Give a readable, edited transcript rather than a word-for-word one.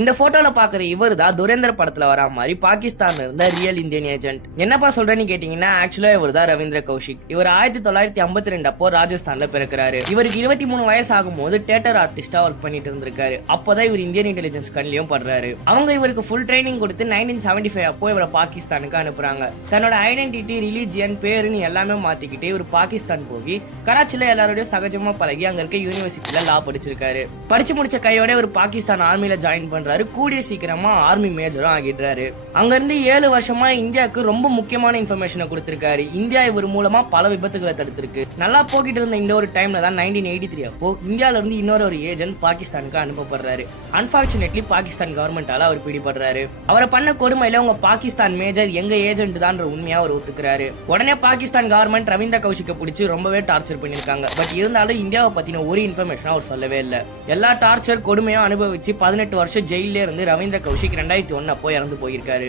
இந்த போட்டோல பாக்குற இவர் தான் துரேந்திர படத்துல வரா மாதிரி பாகிஸ்தான்ல இருந்த ரியல் இந்தியன் ஏஜென்ட். என்னப்பா சொல்றேன்னு கேட்டீங்கன்னா, ஆக்சுவலா இவர் தான் ரவீந்திர கௌஷிக். இவர் 1952 அப்போ ராஜஸ்தான்ல பிறக்கிறாரு. இவருக்கு 23 வயசு ஆகும் போது தியேட்டர் ஆர்டிஸ்டா ஒர்க் பண்ணிட்டு இருந்திருக்காரு. அப்பதான் இவர் இந்தியன் இன்டெலிஜென்ஸ் கண்ணிலையும் படுறாரு. அவங்க இவருக்கு ஃபுல் ட்ரைனிங் கொடுத்து 1975 அப்போ இவரை பாகிஸ்தானுக்கு அனுப்புறாங்க. தன்னோட ஐடென்டிட்டி, ரிலிஜியன், பேருன்னு எல்லாமே மாத்திக்கிட்டு இவர் பாகிஸ்தான் போய் கராச்சில எல்லாரோடய சகஜமா பழகி அங்க இருக்க யூனிவர்சிட்டியில லா படிச்சிருக்காரு. படிச்சு முடிச்ச கையோட ஒரு பாகிஸ்தான் ஆர்மில ஜாயின் பண்றாரு. கூடிய சீக்கிரமா ஆர்மி மேஜரும் ஆகிடுறாரு. அங்க இருந்து 7 வருஷமா இந்தியாவுக்கு ரொம்ப முக்கியமான இன்ஃபர்மேஷனை கொடுத்திருக்காரு. இந்தியா இவர் மூலமா பல விபத்துகளை தடுத்திருக்கு. நல்லா போக்கிட்டு இருந்த இந்த ஒரு டைம்ல தான் 1983 அப்போ இந்தியால இருந்து இன்னொரு ஏஜென்ட் பாகிஸ்தானுக்கு அனுப்பப்படுறாரு. அன்பார்ச்சுனேட்லி பாகிஸ்தான் கவர்மெண்டால அவர் பிடிபடுறாரு. அவரை பண்ண கொடுமையில உங்க பாகிஸ்தான் மேஜர் எங்க ஏஜென்ட் தான் உண்மையா அவர் ஒத்துக்கிறாரு. உடனே பாகிஸ்தான் கவர்மெண்ட் ரவீந்திர கௌஷிக்கை பிடிச்சி ரொம்பவே டார்ச்சர் பண்ணிருக்காங்க. பட் இருந்தாலும் இந்தியாவை பத்தின ஒரு இன்ஃபர்மேஷன் அவர் சொல்லவே இல்லை. எல்லா டார்ச்சர் கொடுமையும் அனுபவிச்சு 18 வருஷம் ஜெயிலே இருந்து ரவீந்திர கௌஷிக் 2001 அப்போ இறந்து போயிருக்காரு.